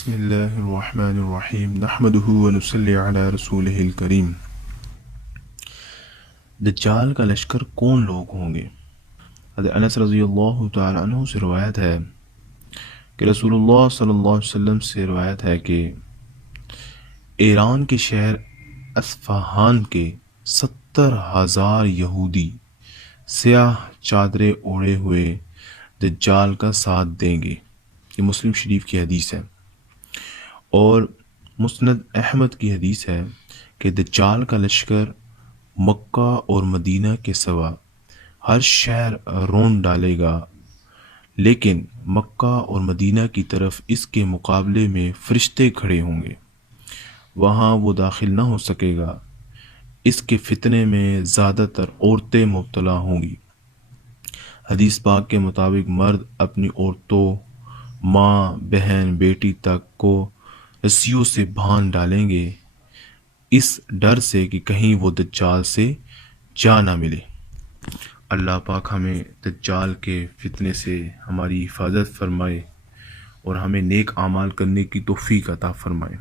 بسم اللہ الرحمن الرحیم نحمدہ ونصلی علی رسولہ الکریم۔ دجال کا لشکر کون لوگ ہوں گے؟ حضرت انس رضی اللہ تعالی عنہ سے روایت ہے کہ رسول اللہ صلی اللہ علیہ وسلم سے روایت ہے کہ ایران کے شہر اصفہان کے 70,000 یہودی سیاہ چادریں اوڑھے ہوئے دجال کا ساتھ دیں گے۔ یہ مسلم شریف کی حدیث ہے، اور مسند احمد کی حدیث ہے کہ دجال کا لشکر مکہ اور مدینہ کے سوا ہر شہر رون ڈالے گا، لیکن مکہ اور مدینہ کی طرف اس کے مقابلے میں فرشتے کھڑے ہوں گے، وہاں وہ داخل نہ ہو سکے گا۔ اس کے فتنے میں زیادہ تر عورتیں مبتلا ہوں گی۔ حدیث پاک کے مطابق مرد اپنی عورتوں، ماں، بہن، بیٹی تک کو رسیوں سے باندھ ڈالیں گے، اس ڈر سے کہ کہیں وہ دجال سے جا نہ ملے۔ اللہ پاک ہمیں دجال کے فتنے سے ہماری حفاظت فرمائے اور ہمیں نیک اعمال کرنے کی توفیق عطا فرمائے۔